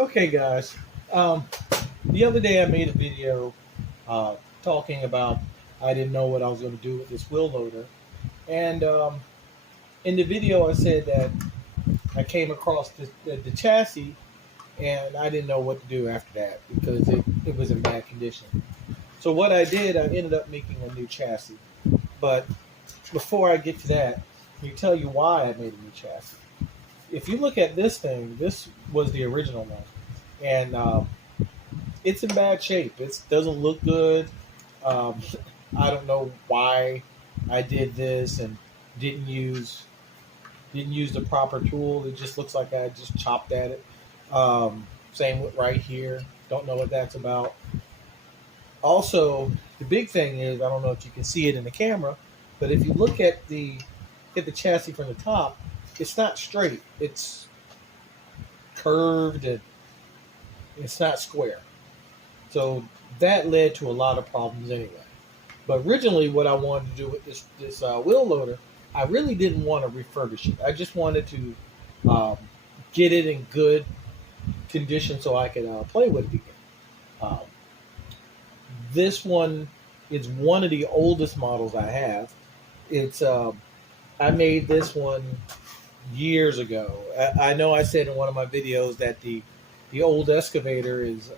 Okay, guys. Um, the other day I made a video talking about I didn't know what I was going to do with this wheel loader, and in the video I said that I came across the chassis and I didn't know what to do after that because it was in bad condition. So what I did, I ended up making a new chassis. But before I get to that, let me tell you why I made a new chassis. If you look at this thing, this was the original one, and it's in bad shape. It doesn't look good. Um, I don't know why I did this and didn't use didn't use the proper tool. It just looks like I just chopped at it. Same with right here. Don't know what that's about. Also, the big thing is I don't know if you can see it in the camera, but if you look at the chassis from the top, it's not straight. It's curved and it's not square. So that led to a lot of problems anyway. But originally, what I wanted to do with this wheel loader, I really didn't want to refurbish it. I just wanted to um, get it in good condition so I could play with it again. Um, this one is one of the oldest models I have. It's I made this one years ago. I know I said in one of my videos that the old excavator is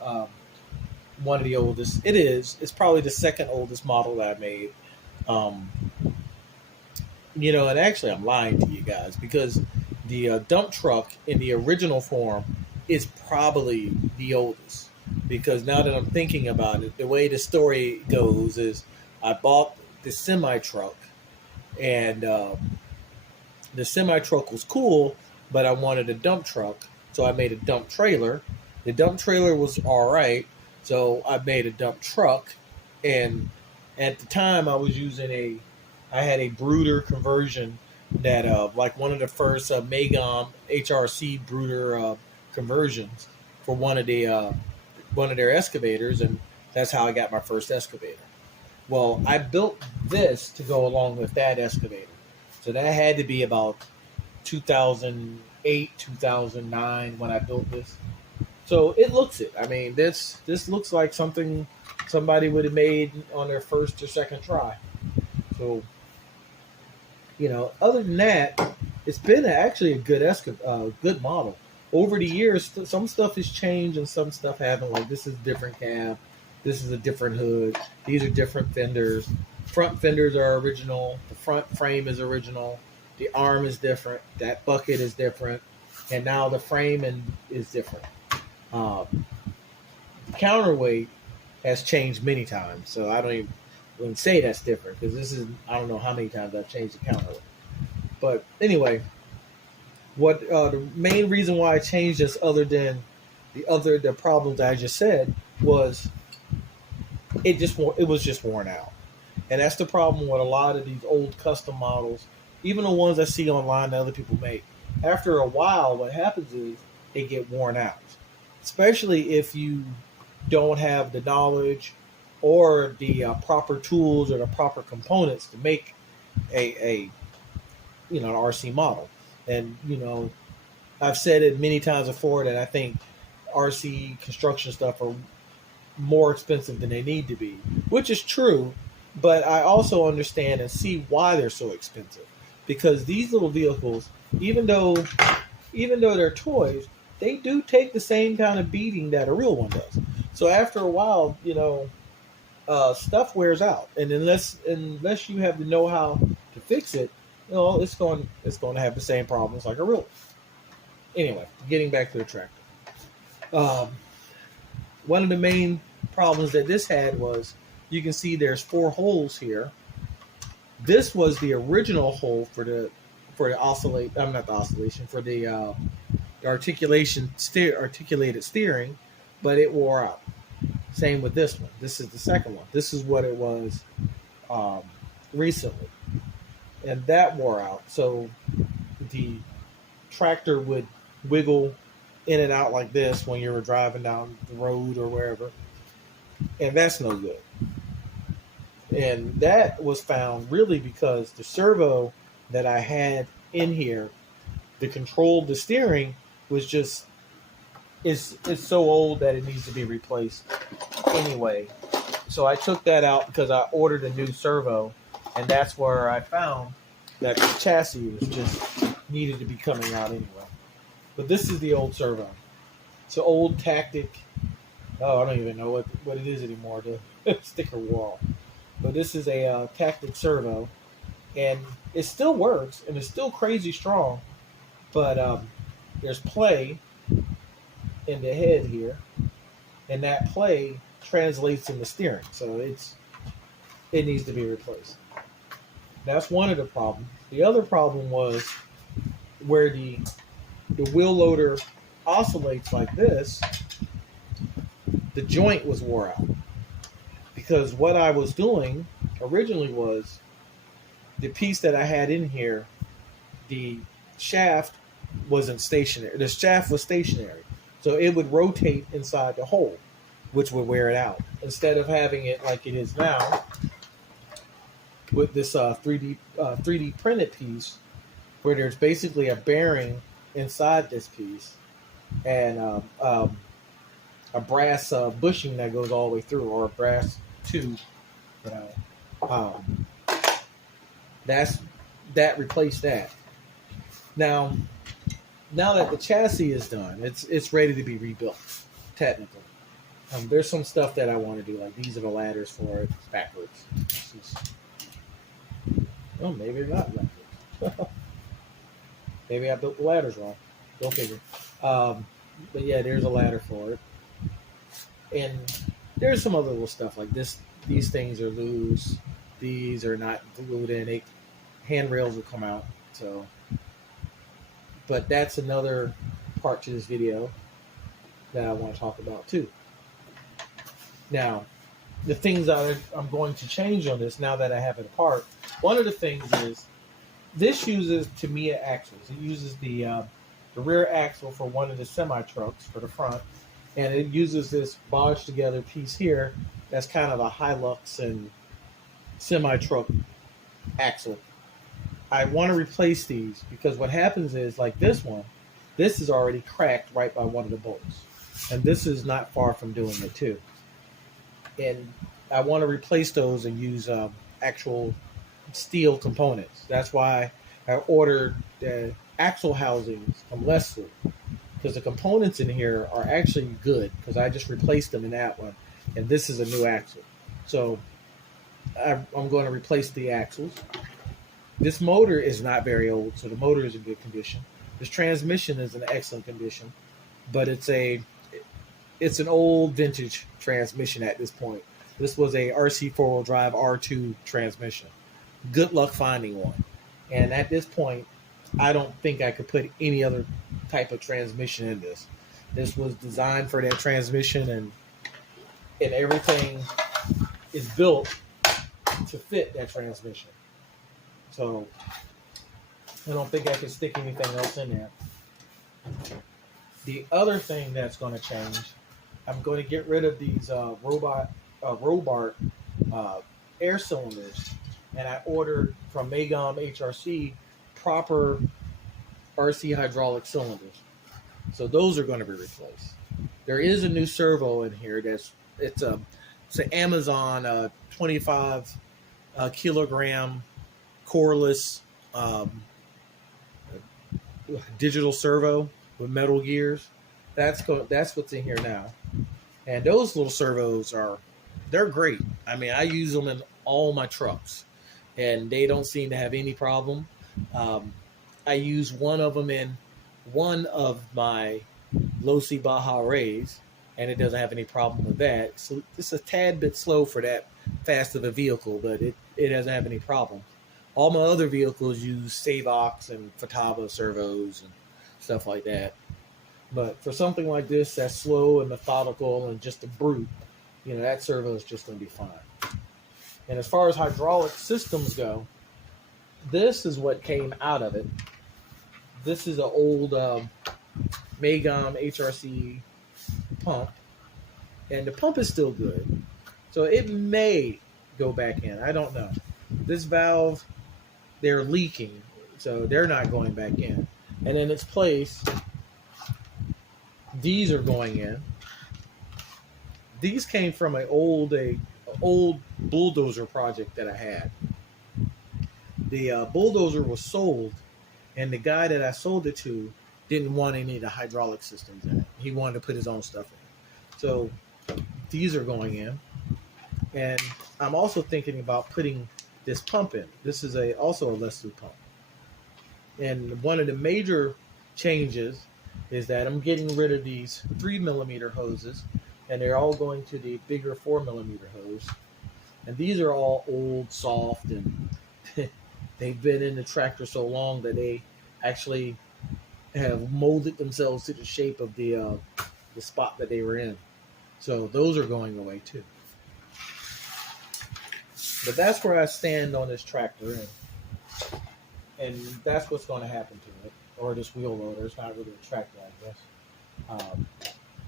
one of the oldest. It is. It's probably the second oldest model that I made. Um, and actually, I'm lying to you guys because the dump truck in the original form is probably the oldest. Because now that I'm thinking about it, the way the story goes is I bought the semi truck, and the semi truck was cool, but I wanted a dump truck, so I made a dump trailer. The dump trailer was all right, so I made a dump truck, and at the time I had a brooder conversion that like one of the first Magom HRC brooder conversions for one of their excavators, and that's how I got my first excavator. Well, I built this to go along with that excavator, so that had to be about 2008, 2009 when I built this. So it looks it. I mean, this looks like something somebody would have made on their first or second try. So, other than that, it's been actually a good model. Over the years, some stuff has changed and some stuff haven't. Like this is a different cab, this is a different hood. These are different fenders. Front fenders are original. The front frame is original. The arm is different. That bucket is different, and now the frame is different. The counterweight has changed many times, so I don't even wouldn't say that's different because this is I don't know how many times I've changed the counterweight. But anyway, what the main reason why I changed this, other than the problems I just said, was it was just worn out, and that's the problem with a lot of these old custom models, even the ones I see online that other people make. After a while, what happens is they get worn out, especially if you don't have the knowledge or the proper tools or the proper components to make a an RC model. And I've said it many times before that I think RC construction stuff are more expensive than they need to be, which is true. But I also understand and see why they're so expensive, because these little vehicles, even though they're toys, they do take the same kind of beating that a real one does. So after a while, stuff wears out, and unless you have the know-how to fix it, it's going to have the same problems like a real one. Anyway, getting back to the tractor. Um, One of the main problems that this had was you can see there's 4 holes here. This was the original hole for the oscillate. I'm not the oscillation for the articulated steering, but it wore out. Same with this one. This is the second one. This is what it was recently, and that wore out. So the tractor would wiggle in and out like this when you were driving down the road or wherever, and that's no good. And that was found really because the servo that I had in here, the control, the steering was just it's so old that it needs to be replaced anyway. So I took that out because I ordered a new servo, and that's where I found that the chassis was just needed to be coming out anyway. But this is the old servo. It's an old Tactic. Oh, I don't even know what it is anymore. The sticker wall. But this is a Tactic servo, and it still works, and it's still crazy strong. But there's play in the head here, and that play translates into steering, so it needs to be replaced. That's one of the problems. The other problem was where the wheel loader oscillates like this. The joint was wore out because what I was doing originally was the piece that I had in here, the shaft wasn't stationary. The shaft was stationary, so it would rotate inside the hole, which would wear it out. Instead of having it like it is now with this 3D printed piece, where there's basically a bearing inside this piece and a brass bushing that goes all the way through, or a brass tube. That replaced that. Now that the chassis is done, it's ready to be rebuilt. Technically, there's some stuff that I want to do, like these are the ladders for it. It's backwards. Oh, maybe they're not backwards. Maybe I built the ladders wrong. Go figure. But yeah, there's a ladder for it, and there's some other little stuff like this. These things are loose. These are not glued in. Handrails will come out. So, but that's another part to this video that I want to talk about too. Now, the things I'm going to change on this now that I have it apart. One of the things is this uses Tamiya axles. It uses the rear axle for one of the semi trucks for the front, and it uses this bodged together piece here that's kind of a Hilux and semi truck axle. I want to replace these because what happens is, like this one, this is already cracked right by one of the bolts, and this is not far from doing it too. And I want to replace those and use actual steel components. That's why I ordered the axle housings from Leslie, because the components in here are actually good, because I just replaced them in that one, and this is a new axle. So I'm going to replace the axles. This motor is not very old, so the motor is in good condition. This transmission is in excellent condition, but it's an old vintage transmission at this point. This was a RC four-wheel drive R2 transmission. Good luck finding one. And at this point, I don't think I could put any other type of transmission in this. This was designed for that transmission, and everything is built to fit that transmission. So I don't think I can stick anything else in there. The other thing that's going to change, I'm going to get rid of these Robart air cylinders, and I ordered from Magom HRC proper RC hydraulic cylinders. So those are going to be replaced. There is a new servo in here it's an Amazon 25 kilogram coreless digital servo with metal gears. That's what's in here now, and those little servos they're great. I mean, I use them in all my trucks, and they don't seem to have any problem. I use one of them in one of my Losi Baja Rays, and it doesn't have any problem with that. So it's a tad bit slow for that fast of a vehicle, but it doesn't have any problem. All my other vehicles use Savox and Futaba servos and stuff like that. But for something like this that's slow and methodical and just a brute, that servo is just going to be fine. And as far as hydraulic systems go, this is what came out of it. This is an old Magom HRC pump, and the pump is still good. So it may go back in. I don't know. This valve, they're leaking, so they're not going back in. And in its place, These are going in. These came from an old bulldozer project that I had. The bulldozer was sold, and the guy that I sold it to didn't want any of the hydraulic systems in it. He wanted to put his own stuff in. So these are going in, and I'm also thinking about putting this pump in. This is also a Leslie pump, and one of the major changes is that I'm getting rid of these 3mm hoses, and they're all going to the bigger 4mm hose. And these are all old, soft, and they've been in the tractor so long that they actually have molded themselves to the shape of the spot that they were in. So those are going away too. But that's where I stand on this tractor, and that's what's going to happen to it, or this wheel loader. It's not really a tractor, I guess.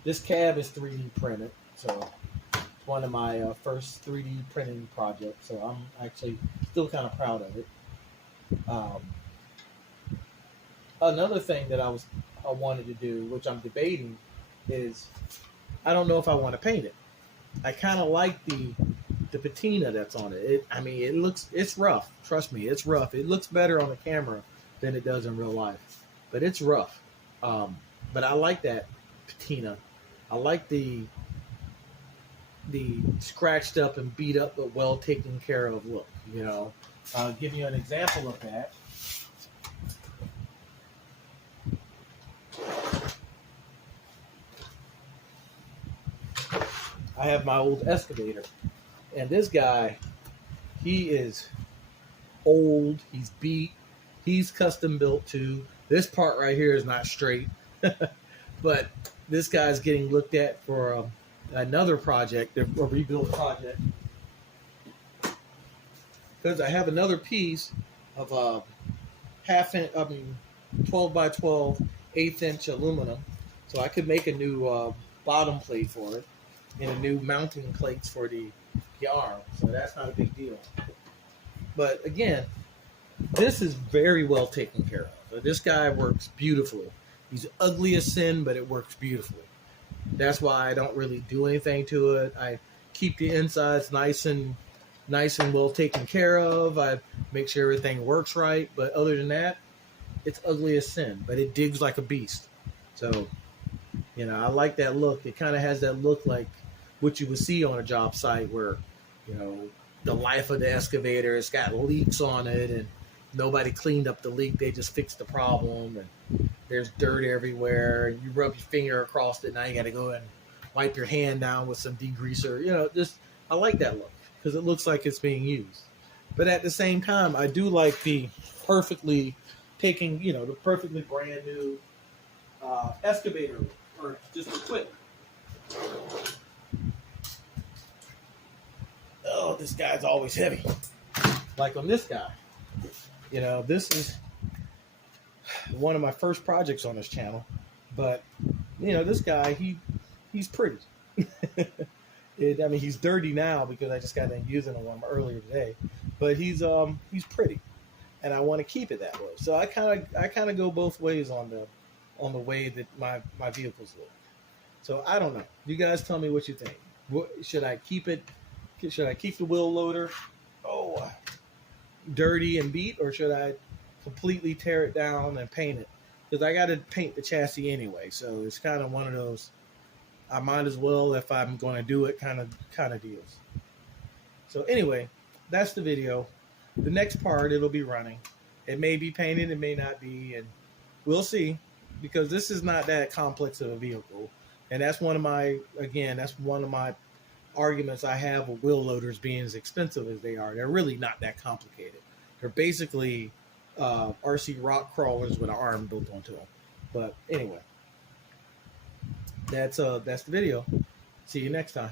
This cab is 3D printed, so it's one of my first 3D printing projects. So I'm actually still kind of proud of it. Another thing that I wanted to do, which I'm debating, is I don't know if I want to paint it. I kind of like the patina that's on it. It's rough. Trust me, it's rough. It looks better on the camera than it does in real life, but it's rough. But I like that patina. I like the scratched up and beat up but well taken care of look. I'll give you an example of that. I have my old excavator, and this guy, he is old, he's beat, he's custom built too. This part right here is not straight, but this guy's getting looked at for another project, a rebuild project, because I have another piece of 12 by 12 1/8" aluminum, so I could make a new bottom plate for it and a new mounting plates for the arm, so that's not a big deal. But again, this is very well taken care of. This guy works beautifully. He's ugly as sin, but it works beautifully. That's why I don't really do anything to it. I keep the insides nice and well taken care of. I make sure everything works right, but other than that, it's ugly as sin, but it digs like a beast. So, I like that look. It kind of has that look like what you would see on a job site where, the life of the excavator, it's got leaks on it and nobody cleaned up the leak. They just fixed the problem, and there's dirt everywhere, and you rub your finger across it. Now you got to go and wipe your hand down with some degreaser. I like that look because it looks like it's being used. But at the same time, I do like the perfectly brand new excavator or just equipment. Oh, this guy's always heavy. Like on this guy. This is one of my first projects on this channel. But, this guy, he's pretty. He's dirty now because I just got done using him earlier today. But he's pretty. And I want to keep it that way. So I kind of go both ways on the way that my vehicles look. So I don't know. You guys tell me what you think. Should I keep it? Should I keep the wheel loader dirty and beat, or should I completely tear it down and paint it? Because I got to paint the chassis anyway, so it's kind of one of those I might as well, if I'm going to do it, kind of deals. So anyway, that's the video. The next part, it'll be running. It may be painted, it may not be, and we'll see, because this is not that complex of a vehicle. And that's one of my arguments I have with wheel loaders being as expensive as they are. They're really not that complicated. They're basically RC rock crawlers with an arm built onto them. But anyway, that's the video. See you next time.